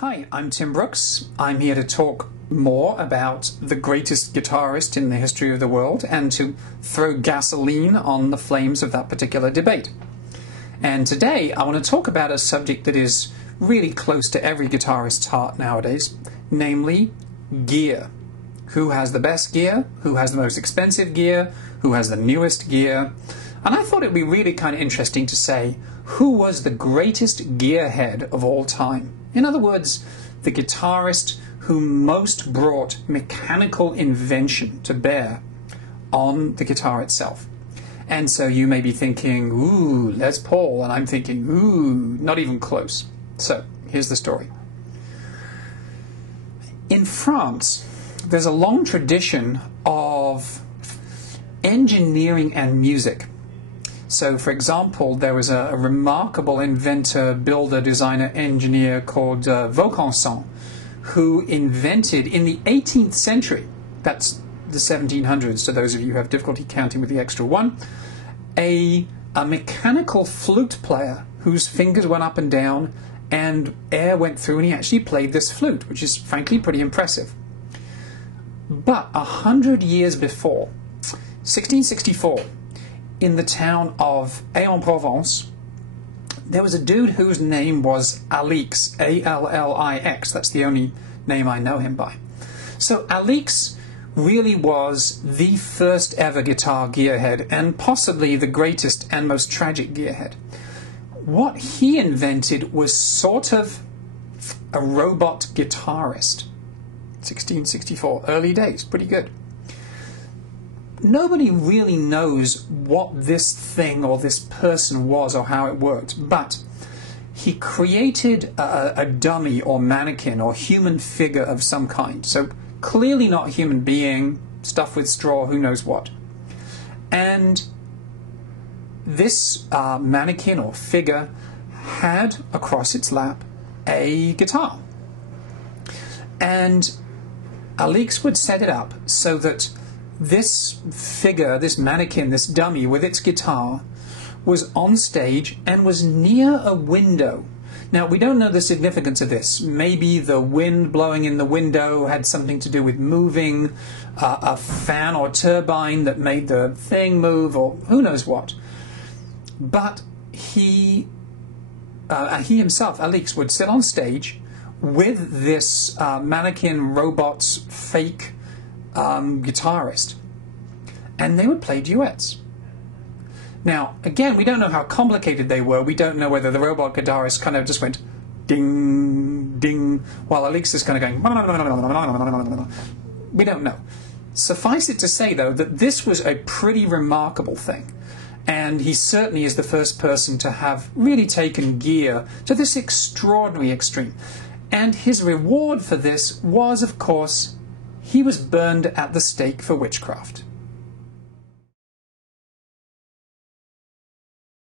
Hi, I'm Tim Brookes. I'm here to talk more about the greatest guitarist in the history of the world and to throw gasoline on the flames of that particular debate. And today I want to talk about a subject that is really close to every guitarist's heart nowadays, namely gear. Who has the best gear? Who has the most expensive gear? Who has the newest gear? And I thought it would be really kind of interesting to say, who was the greatest gearhead of all time? In other words, the guitarist who most brought mechanical invention to bear on the guitar itself. And so you may be thinking, ooh, Les Paul, and I'm thinking, ooh, not even close. So here's the story. In France, there's a long tradition of engineering and music. So, for example, there was a remarkable inventor, builder, designer, engineer called Vaucanson, who invented in the 18th century, that's the 1700s to those of you who have difficulty counting with the extra one, a mechanical flute player whose fingers went up and down and air went through, and he actually played this flute, which is frankly pretty impressive. But 100 years before, 1664, in the town of Aix-en-Provence, there was a dude whose name was Allix, A-L-L-I-X. That's the only name I know him by. So Allix really was the first ever guitar gearhead, and possibly the greatest and most tragic gearhead. What he invented was sort of a robot guitarist. 1664, early days, pretty good. Nobody really knows what this thing or this person was or how it worked, but he created a dummy or mannequin or human figure of some kind. So clearly not a human being, stuffed with straw, who knows what. And this mannequin or figure had across its lap a guitar. And Allix would set it up so that this figure, this mannequin, this dummy with its guitar was on stage and was near a window. Now, we don't know the significance of this. Maybe the wind blowing in the window had something to do with moving a fan or turbine that made the thing move, or who knows what. But he himself, Allix, would sit on stage with this mannequin robot's fake guitarist, and they would play duets. Now, again, we don't know how complicated they were. We don't know whether the robot guitarist kind of just went ding, ding, while Allix is kind of going. We don't know. Suffice it to say, though, that this was a pretty remarkable thing. And he certainly is the first person to have really taken gear to this extraordinary extreme. And his reward for this was, of course, he was burned at the stake for witchcraft.